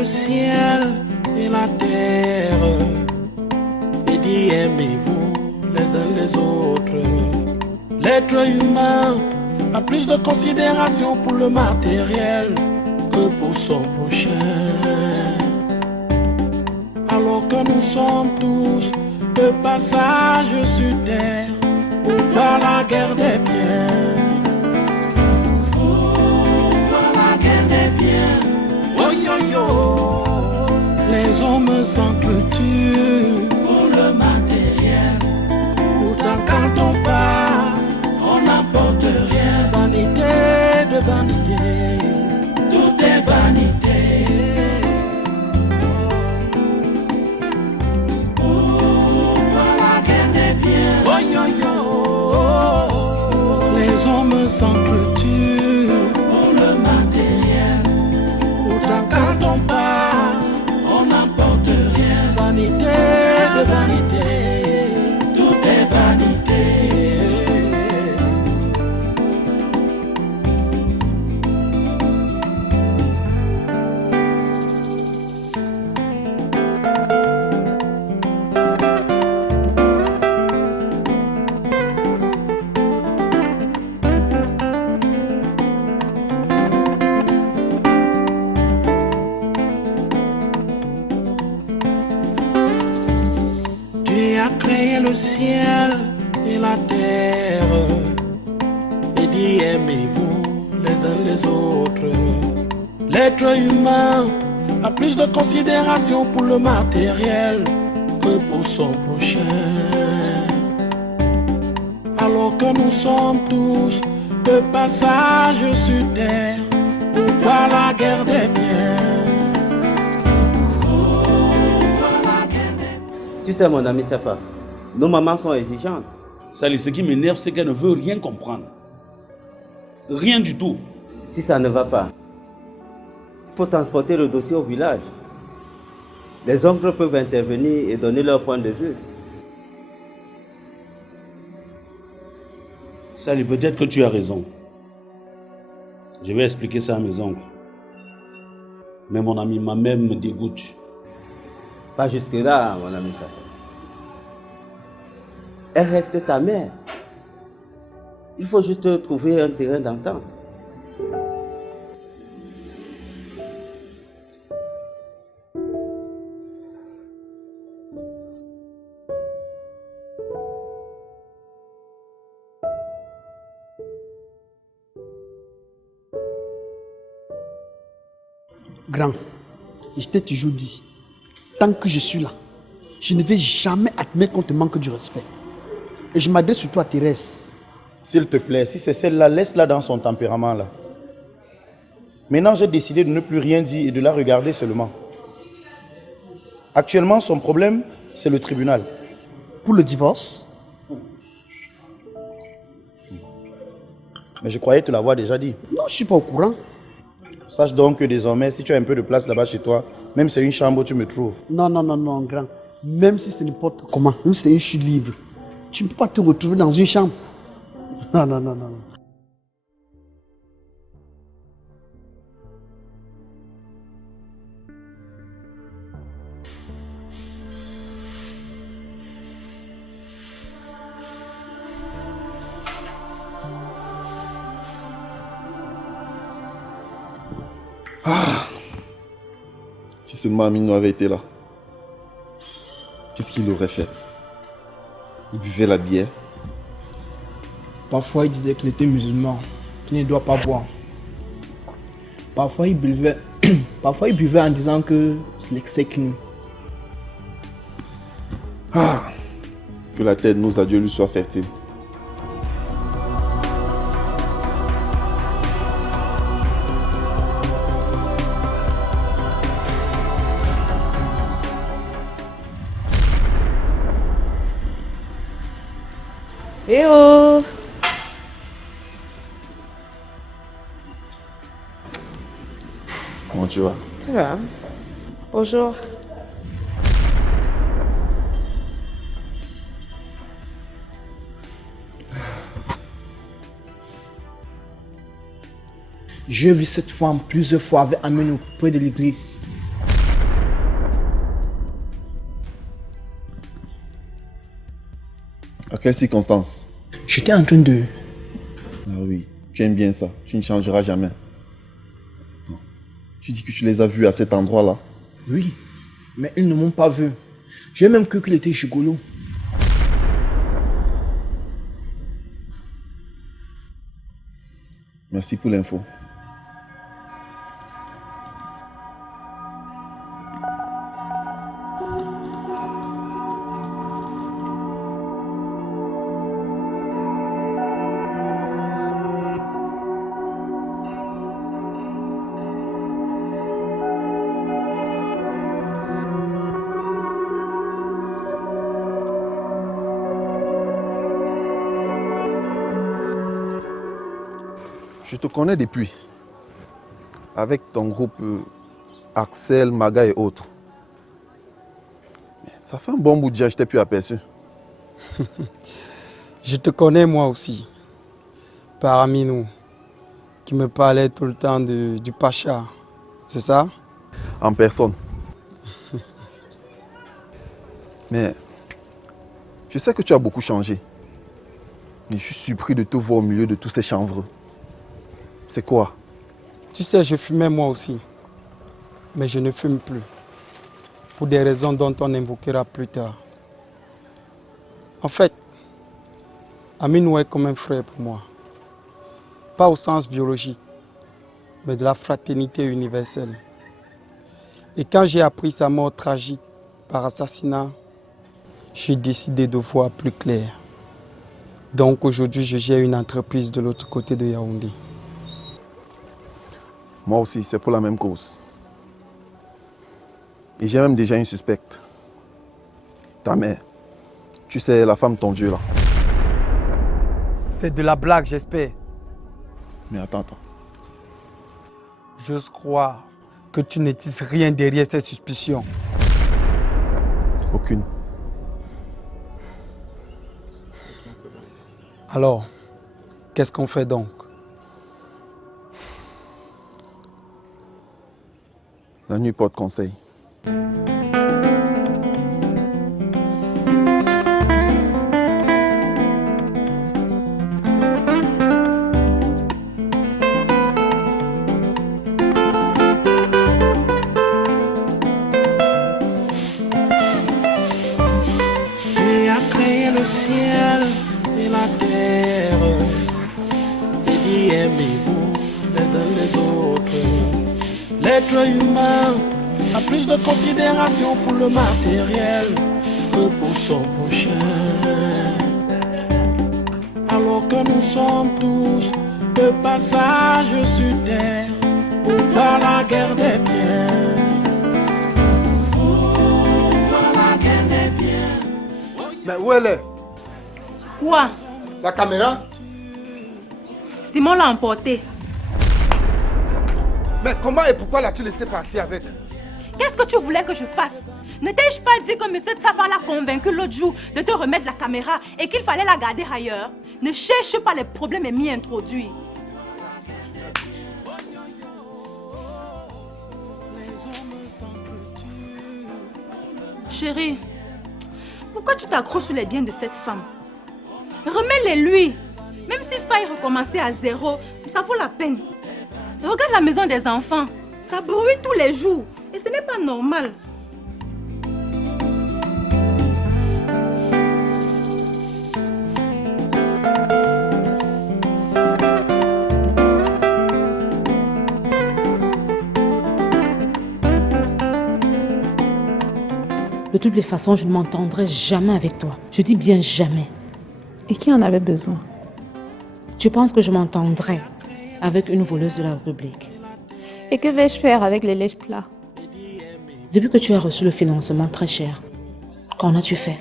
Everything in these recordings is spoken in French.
le ciel et la terre et dit aimez-vous les uns les autres. L'être humain a plus de considération pour le matériel que pour son prochain. Alors que nous sommes tous de passage sur terre, pourquoi la guerre des biens? Pourquoi la guerre des biens? Oh yo yo, les hommes s'entretuent pour le matériel. Pourtant quand on part, on n'apporte rien. Vanité de vanité, tout est vanité. Pourquoi la guerre des biens? Oh yo yo, les hommes s'entretuent pour le matériel. Pourtant quand on part, on n'apporte rien. Vanité de vanité, tout est vanité. Dieu a créé le ciel et la terre et dit aimez-vous les uns les autres. L'être humain a plus de considération pour le matériel que pour son prochain. Alors que nous sommes tous de passage sur terre, pourquoi la guerre des biens? Tu sais mon ami Safa, nos mamans sont exigeantes. Sali, ce qui m'énerve, c'est qu'elle ne veut rien comprendre. Rien du tout. Si ça ne va pas, il faut transporter le dossier au village. Les oncles peuvent intervenir et donner leur point de vue. Sali, peut-être que tu as raison. Je vais expliquer ça à mes oncles. Mais mon ami, ma mère me dégoûte. Pas jusque-là, mon ami Safa. Elle reste ta mère. Il faut juste trouver un terrain d'entente. Grand, je t'ai toujours dit, tant que je suis là, je ne vais jamais admettre qu'on te manque du respect. Et je m'adresse surtout à Thérèse. S'il te plaît, si c'est celle-là, laisse-la dans son tempérament là. Maintenant, j'ai décidé de ne plus rien dire et de la regarder seulement. Actuellement, son problème, c'est le tribunal. Pour le divorce? Mais je croyais te l'avoir déjà dit. Non, je ne suis pas au courant. Sache donc que désormais, si tu as un peu de place là-bas chez toi, même si c'est une chambre où tu me trouves. Non, non, non, non, grand. Même si c'est n'importe comment, même si c'est une chute libre, tu ne peux pas te retrouver dans une chambre. Non, non, non, non. Si seulement Amino avait été là, qu'est-ce qu'il aurait fait? Il buvait la bière. Parfois, il disait qu'il était musulman, qu'il ne doit pas boire. Parfois, il buvait, parfois, il buvait en disant que c'est l'excès qui nous. Que la terre de nos adieux lui soit fertile. Eh oh! Comment tu vas? Ça va? Bonjour. J'ai vu cette femme plusieurs fois avec Aminou près de l'église. À quelles circonstances? J'étais en train de... Ah oui, tu aimes bien ça. Tu ne changeras jamais. Attends. Tu dis que tu les as vus à cet endroit-là? Oui, mais ils ne m'ont pas vu. J'ai même cru qu'il était gigolo. Merci pour l'info. Je te connais depuis. Avec ton groupe Axel, Maga et autres. Mais ça fait un bon bout de déjà, je t'ai plus aperçu. Je te connais moi aussi. Parmi nous, qui me parlait tout le temps du Pacha. C'est ça? En personne. Mais je sais que tu as beaucoup changé. Mais je suis surpris de te voir au milieu de tous ces chanvreux. C'est quoi? Tu sais, je fumais moi aussi. Mais je ne fume plus. Pour des raisons dont on invoquera plus tard. En fait, Aminou est comme un frère pour moi. Pas au sens biologique, mais de la fraternité universelle. Et quand j'ai appris sa mort tragique par assassinat, j'ai décidé de voir plus clair. Donc aujourd'hui, je gère une entreprise de l'autre côté de Yaoundé. Moi aussi, c'est pour la même cause. Et j'ai même déjà une suspecte. Ta mère. Tu sais, la femme de ton vieux là. C'est de la blague, j'espère. Mais attends. J'ose croire que tu ne tisses rien derrière ces suspicions. Aucune. Alors, qu'est-ce qu'on fait donc? La nuit porte conseil. Dieu a créé le ciel et la terre. Et dit aimez-vous les uns les autres. L'être humain a plus de considération pour le matériel que pour son prochain. Alors que nous sommes tous de passage sur terre pour pas la guerre des biens. Oh, pas la guerre des biens. Mais où elle est? Quoi? La caméra? Simon l'a emporté. Mais comment et pourquoi l'as-tu laissé partir avec? Qu'est-ce que tu voulais que je fasse? Ne t'ai-je pas dit que M. Tsafa l'a convaincu l'autre jour de te remettre la caméra et qu'il fallait la garder ailleurs? Ne cherche pas les problèmes et m'y introduire. Chérie, pourquoi tu t'accroches sur les biens de cette femme? Remets-les lui. Même s'il faille recommencer à zéro, ça vaut la peine. Regarde la maison des enfants. Ça bruit tous les jours. Et ce n'est pas normal. De toutes les façons, je ne m'entendrai jamais avec toi. Je dis bien jamais. Et qui en avait besoin? Tu penses que je m'entendrai avec une voleuse de la République? Et que vais-je faire avec les lèches plats? Depuis que tu as reçu le financement très cher, qu'en as-tu fait?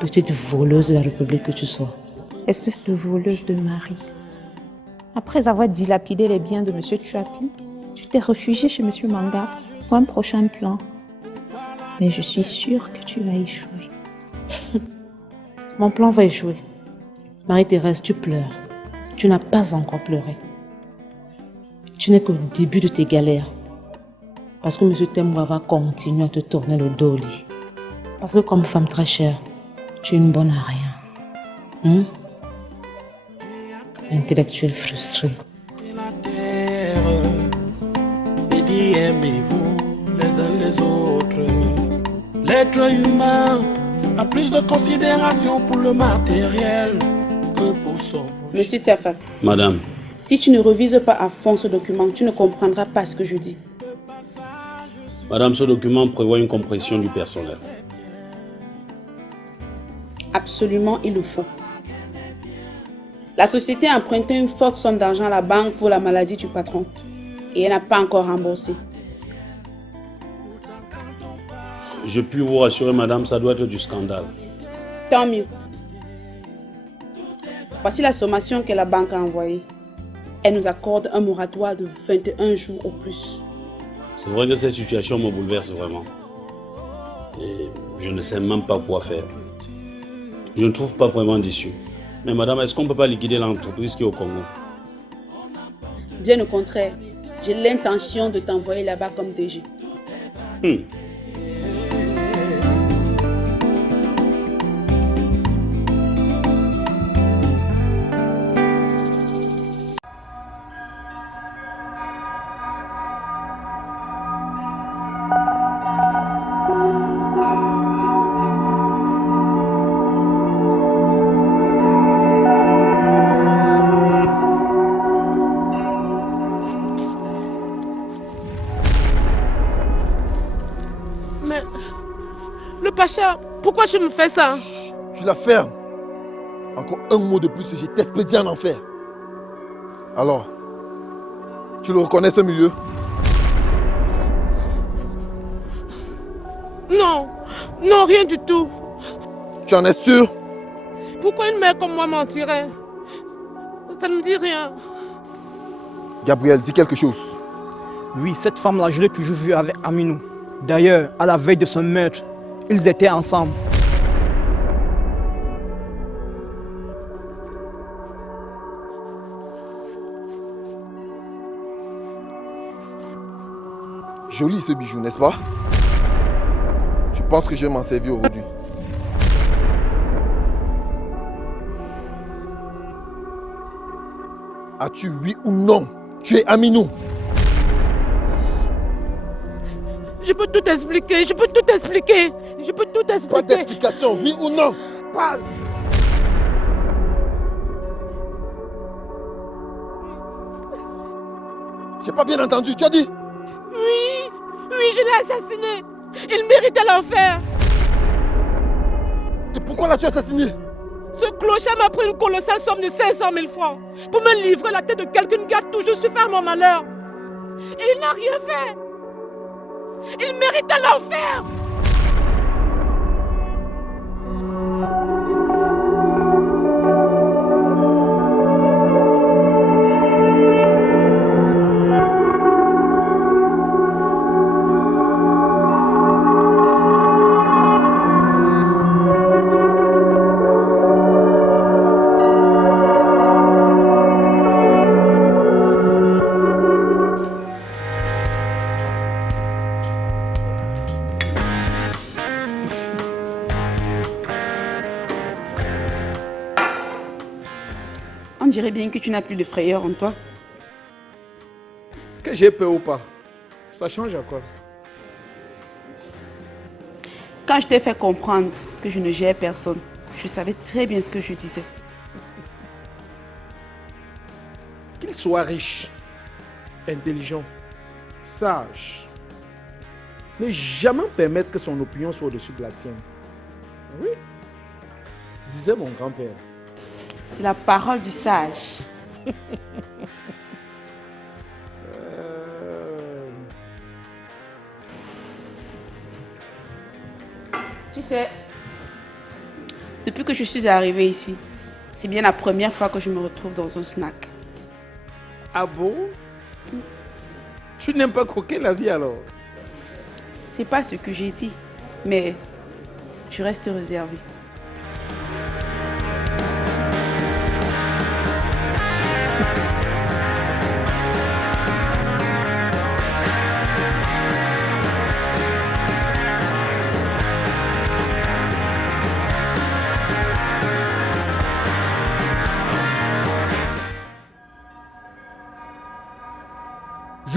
Petite voleuse de la République que tu sois. Espèce de voleuse de mari. Après avoir dilapidé les biens de M. Tchapi, tu t'es réfugiée chez M. Manga pour un prochain plan. Mais je suis sûre que tu vas échouer. Mon plan va échouer. Marie-Thérèse, tu pleures. Tu n'as pas encore pleuré. Tu n'es qu'au début de tes galères. Parce que M. Temwa va continuer à te tourner le dos au lit. Parce que comme femme très chère, Tu es une bonne à rien. Hein? Intellectuel frustré. La terre, et dit aimez-vous les uns les autres. L'être humain a plus de considération pour le matériel que pour son... Monsieur Tiafa, Madame, si tu ne revises pas à fond ce document, tu ne comprendras pas ce que je dis. Madame, ce document prévoit une compression du personnel. Absolument, il le faut. La société a emprunté une forte somme d'argent à la banque pour la maladie du patron et elle n'a pas encore remboursé. Je puis vous rassurer, madame, ça doit être du scandale. Tant mieux. Voici la sommation que la banque a envoyée. Elle nous accorde un moratoire de 21 jours au plus. C'est vrai que cette situation me bouleverse vraiment. Et je ne sais même pas quoi faire. Je ne trouve pas vraiment d'issue. Mais madame, est-ce qu'on ne peut pas liquider l'entreprise qui est au Congo? Bien au contraire, j'ai l'intention de t'envoyer là-bas comme DG. Mais, le Pacha, pourquoi tu me fais ça? Tu la fermes. Encore un mot de plus et je t'expédie en enfer. Alors, tu le reconnais ce milieu? Non, non, rien du tout. Tu en es sûr? Pourquoi une mère comme moi mentirait? Ça ne me dit rien. Gabriel, dis quelque chose. Oui, cette femme-là, je l'ai toujours vue avec Aminou. D'ailleurs, à la veille de son meurtre, ils étaient ensemble. Joli ce bijou, n'est-ce pas? Je pense que je vais m'en servir aujourd'hui. As-tu oui ou non tué Aminou? Je peux tout expliquer, je peux tout expliquer. Je peux tout expliquer. Pas d'explication, oui ou non? Parle! J'ai pas bien entendu, tu as dit? Oui, oui, je l'ai assassiné. Il méritait l'enfer. Et pourquoi l'as-tu assassiné? Ce clochard m'a pris une colossale somme de 500 000 francs pour me livrer la tête de quelqu'un qui a toujours su faire mon malheur. Et il n'a rien fait. Il méritait l'enfer. On dirait bien que tu n'as plus de frayeur en toi. Que j'ai peur ou pas, ça change à quoi? Quand je t'ai fait comprendre que je ne gère personne, je savais très bien ce que je disais. Qu'il soit riche, intelligent, sage, ne jamais permettre que son opinion soit au-dessus de la tienne. Oui, disait mon grand-père. C'est la parole du sage. Tu sais, depuis que je suis arrivée ici, c'est bien la première fois que je me retrouve dans un snack. Ah bon? Tu n'aimes pas croquer la vie alors? C'est pas ce que j'ai dit, mais je reste réservée.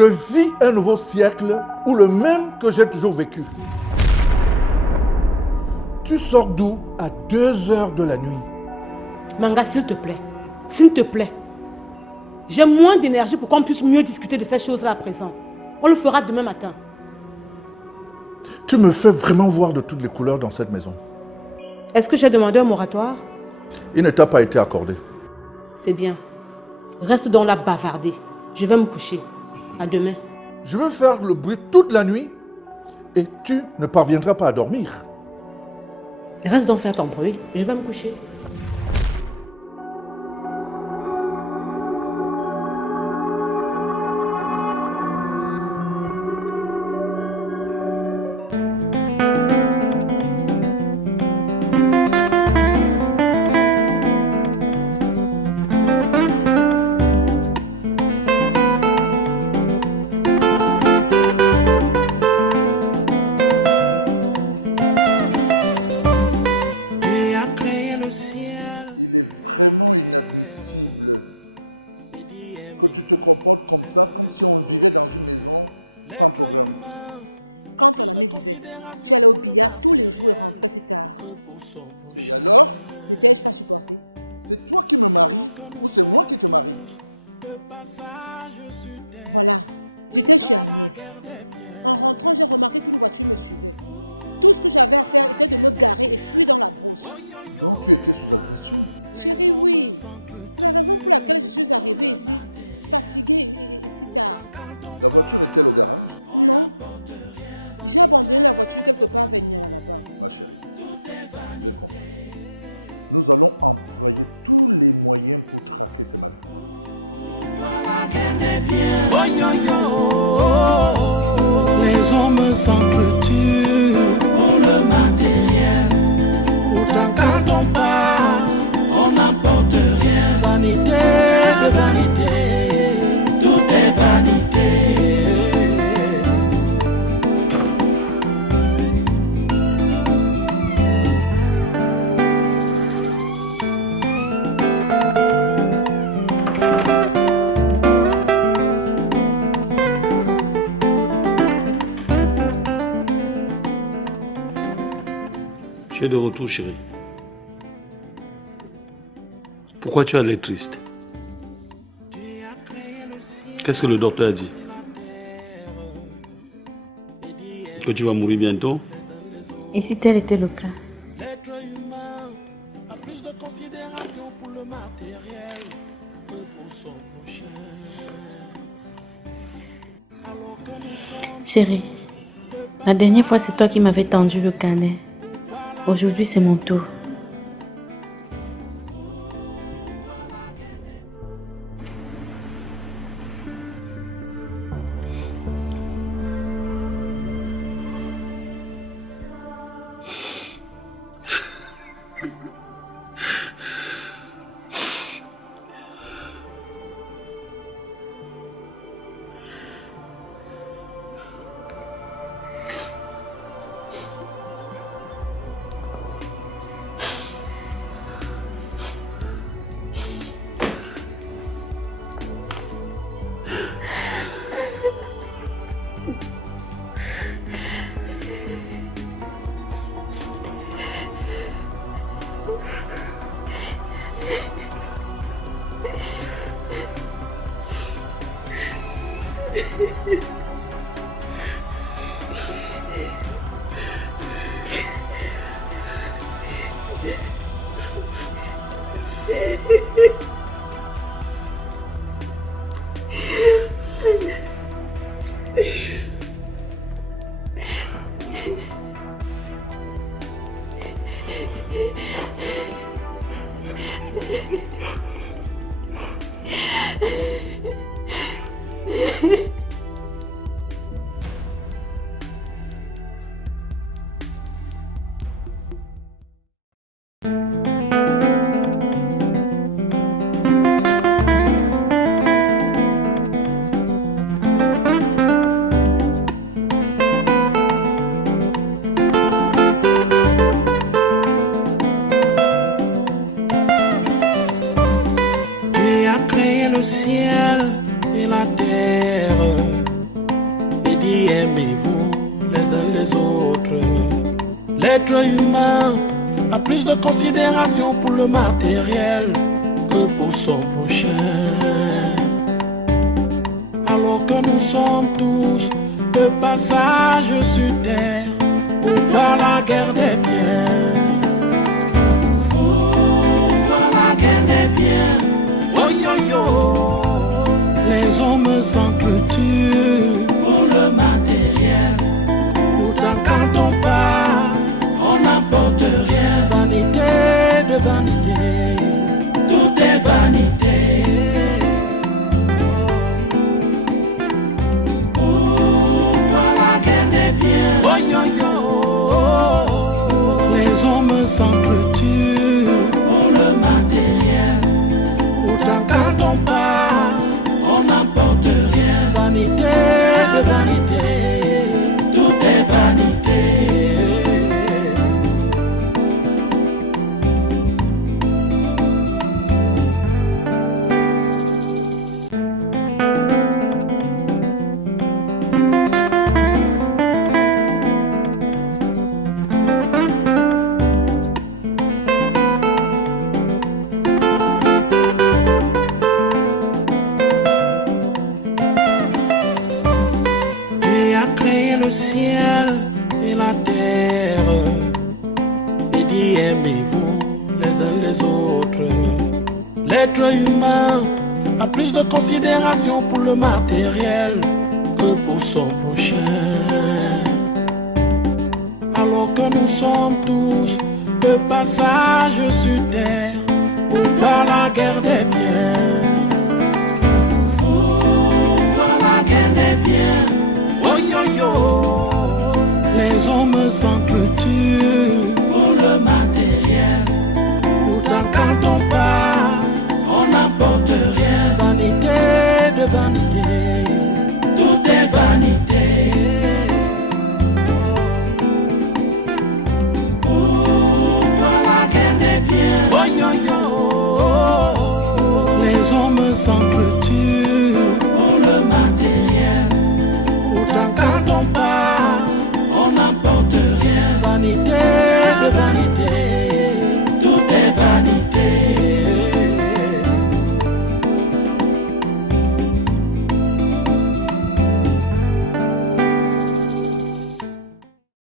Je vis un nouveau siècle où le même que j'ai toujours vécu. Tu sors d'où à 2 heures de la nuit? Manga, s'il te plaît. S'il te plaît. J'ai moins d'énergie pour qu'on puisse mieux discuter de ces choses-là à présent. On le fera demain matin. Tu me fais vraiment voir de toutes les couleurs dans cette maison. Est-ce que j'ai demandé un moratoire? Il ne t'a pas été accordé. C'est bien. Reste donc là bavarder. Je vais me coucher. À demain. Je veux faire le bruit toute la nuit et tu ne parviendras pas à dormir. Reste donc faire ton bruit. Je vais me coucher. Les hommes s'entretuent pour le matériel. Pourtant quand on part, on n'apporte rien. Vanité de vanité, tout est vanité. Tu es de retour, chérie. Pourquoi tu as l'air triste? Qu'est-ce que le docteur a dit? Que tu vas mourir bientôt? Et si tel était le cas? Chérie, la dernière fois c'est toi qui m'avais tendu le carnet. Aujourd'hui c'est mon tour. aimez-vous les uns les autres. L'être humain a plus de considération pour le matériel que pour son prochain. Alors que nous sommes tous de passage sur terre ou par la guerre des biens. Par la guerre des biens. Oh yo yo. Les hommes s'entretuent pour le matériel. Pourtant quand on part, on n'apporte rien. Vanité de vanité, tout est vanité. Oh, par la guerre des biens. Oh yo yo. Les hommes s'entretuent pour le matériel. Pourtant quand on part, on n'apporte rien. Vanité de vanité, tout est vanité. Le ciel et la terre, et dit aimez-vous les uns les autres. L'être humain a plus de considération pour le matériel que pour son prochain. Alors que nous sommes tous de passage sur terre ou par la guerre des biens.